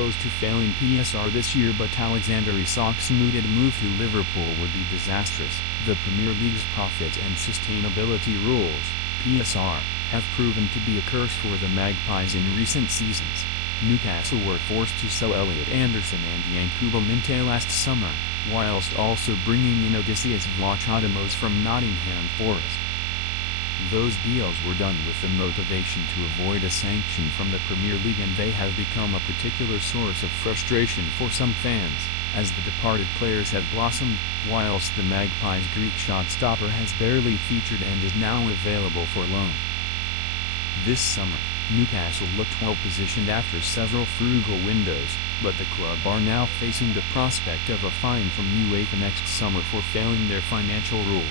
close to failing PSR this year, but Alexander Isak's mooted move to Liverpool would be disastrous. The Premier League's profit and sustainability rules, PSR, have proven to be a curse for the Magpies in recent seasons. Newcastle were forced to sell Elliot and Yankuba Minteh last summer, whilst also bringing in Odysseas Vlachodimos from Nottingham Forest. Those deals were done with the motivation to avoid a sanction from the Premier League, and they have become a particular source of frustration for some fans, as the departed players have blossomed, whilst the Magpies Greek shot-stopper has barely featured and is now available for loan. This summer, Newcastle looked well positioned after several frugal windows, but the club are now facing the prospect of a fine from UEFA next summer for failing their financial rules.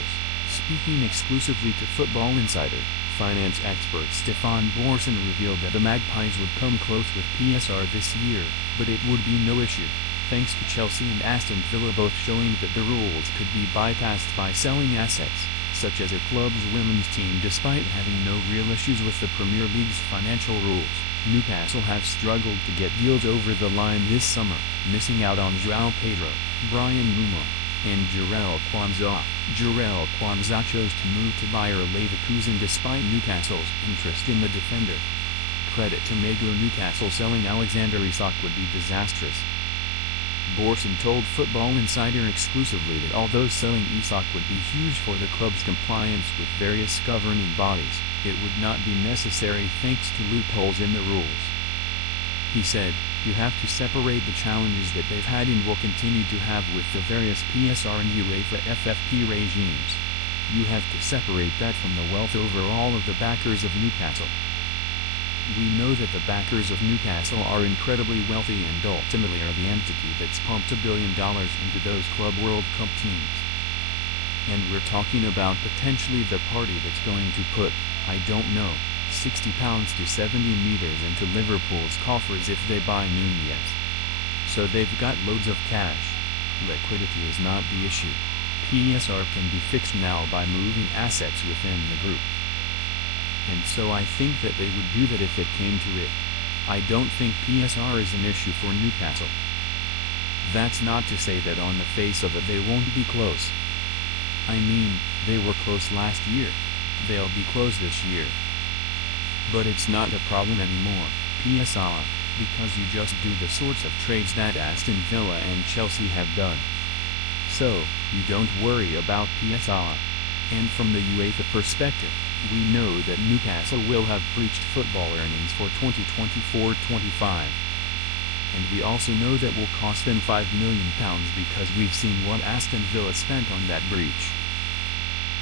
Speaking exclusively to Football Insider, finance expert Stefan Borson revealed that the Magpies would come close with PSR this year, but it would be no issue, thanks to Chelsea and Aston Villa both showing that the rules could be bypassed by selling assets, such as a club's women's team. Despite having no real issues with the Premier League's financial rules, Newcastle have struggled to get deals over the line this summer, missing out on João Pedro, Brian Mumo, and Jarell Quansah chose to move to Bayer Leverkusen despite Newcastle's interest in the defender. Credit to Mago. Newcastle selling Alexander Isak would be disastrous. Borson told Football Insider exclusively that although selling Isak would be huge for the club's compliance with various governing bodies, it would not be necessary thanks to loopholes in the rules. He said, "You have to separate the challenges that they've had and will continue to have with the various PSR and UEFA FFP regimes. You have to separate that from the wealth overall of the backers of Newcastle. We know that the backers of Newcastle are incredibly wealthy and ultimately are the entity that's pumped $1 billion into those Club World Cup teams. And we're talking about potentially the party that's going to put, I don't know, £60 to 70 meters into Liverpool's coffers if they buy Nunez. So they've got loads of cash. Liquidity is not the issue. PSR can be fixed now by moving assets within the group. And so I think that they would do that if it came to it. I don't think PSR is an issue for Newcastle. That's not to say that on the face of it they won't be close. I mean, they were close last year. They'll be close this year. But it's not a problem anymore, PSR, because you just do the sorts of trades that Aston Villa and Chelsea have done. So, you don't worry about PSR. And from the UEFA perspective, we know that Newcastle will have breached football earnings for 2024-25. And we also know that will cost them £5 million because we've seen what Aston Villa spent on that breach.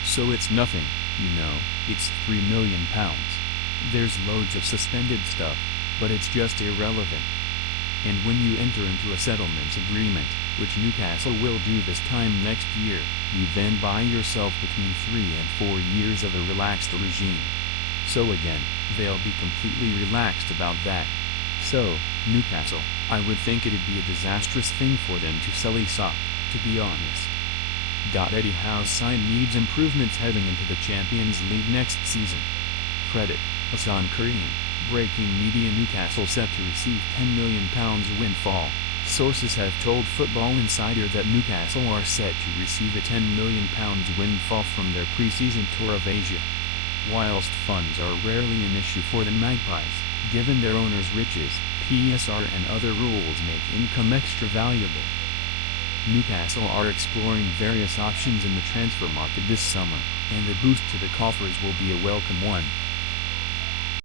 So it's nothing, you know, it's £3 million. There's loads of suspended stuff, but it's just irrelevant. And when you enter into a settlement agreement, which Newcastle will do this time next year, you then buy yourself between 3 and 4 years of a relaxed regime. So again, they'll be completely relaxed about that. So, Newcastle, I would think it'd be a disastrous thing for them to sell Isak, to be honest. Eddie Howe's side needs improvements heading into the Champions League next season. Credit, Hassan Karim, breaking media. Newcastle set to receive £10 million windfall. Sources have told Football Insider that Newcastle are set to receive a £10 million windfall from their pre-season tour of Asia. Whilst funds are rarely an issue for the Magpies, given their owners' riches, PSR and other rules make income extra valuable. Newcastle are exploring various options in the transfer market this summer, and the boost to the coffers will be a welcome one.